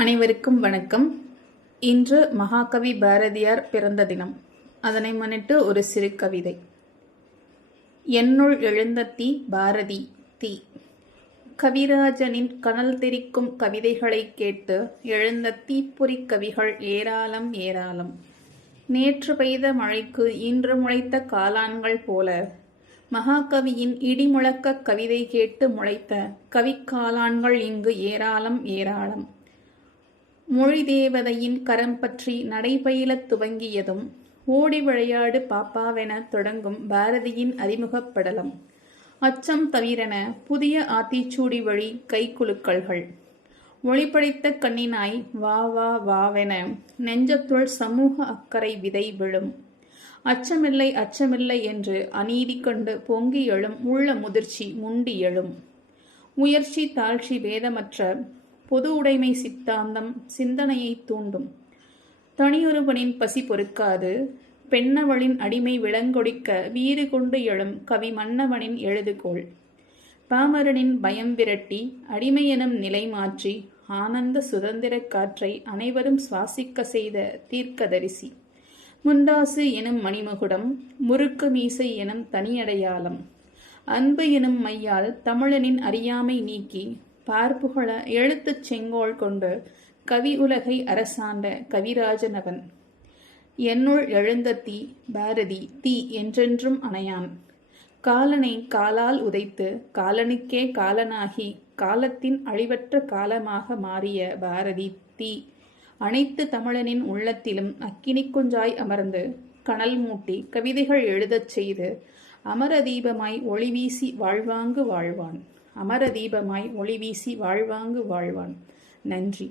அனைவருக்கும் வணக்கம். இன்று மகாகவி பாரதியார் பிறந்த தினம். அதனை முன்னிட்டு ஒரு சிறு கவிதை. என்னுள் எழுந்த தீ பாரதி தீ. கவிராஜனின் கனல் தெரிக்கும் கவிதைகளை கேட்டு எழுந்த தீப்பொறி கவிகள் ஏராளம் ஏராளம். நேற்று பெய்த மழைக்கு இன்று முளைத்த காளான்கள் போல மகாகவியின் இடிமுழக்க கவிதை கேட்டு முளைத்த கவிக்காளான்கள் இங்கு ஏராளம் ஏராளம். மொழி தேவதையின் கரம் பற்றி நடைபயிலத் துவங்கியதும் ஓடி விளையாடு பாப்பாவென தொடங்கும் பாரதியின் அறிமுகப்படலம். அச்சம் தவிரென புதிய ஆத்திச்சூடி வழி கைக்குலுக்கல்கள். ஒளிப்படைத்த கண்ணினாய் வா வா வாவென நெஞ்சத்துள் சமூக அக்கறை விதை விழும். அச்சமில்லை அச்சமில்லை என்று அநீதி கண்டு பொங்கி எழும் உள்ள முதிர்ச்சி முண்டி எழும். உயர்ச்சி தாழ்ச்சி பேதமற்ற பொது உடைமை சித்தாந்தம் சிந்தனையை தூண்டும். தனியொருவனின் பசி பொறுக்காது பெண்ணவளின் அடிமை விளங்கொடிக்க வீறு கொண்டு எழும் கவி மன்னவனின் எழுதுகோள். பாமரனின் பயம் விரட்டி அடிமை எனும் நிலை மாற்றி ஆனந்த சுதந்திர காற்றை அனைவரும் சுவாசிக்க செய்த தீர்க்கதரிசி. முந்தாசு எனும் மணிமகுடம், முறுக்கு மீசை எனும் தனியடையாளம், அன்பு எனும் மையால் தமிழனின் அறியாமை நீக்கி பார்ப்புகள எழுத்துச் செங்கோல் கொண்டு கவி உலகை அரசாண்ட கவிராஜனவன். என்னுள் எழுந்த தீ பாரதி தீ என்றென்றும் அணையான். காலனை காலால் உதைத்து காலனுக்கே காலனாகி காலத்தின் அழிவற்ற காலமாக மாறிய பாரதி தீ அனைத்து தமிழனின் உள்ளத்திலும் அக்கினி குஞ்சாய் அமர்ந்து கனல் மூட்டி கவிதைகள் எழுதச் செய்து அமரதீபமாய் ஒளி வீசி வாழ்வாங்கு வாழ்வான். அமரதீபமாய் ஒளி வீசி வாழ்வாங்கு வாழ்வான். நன்றி.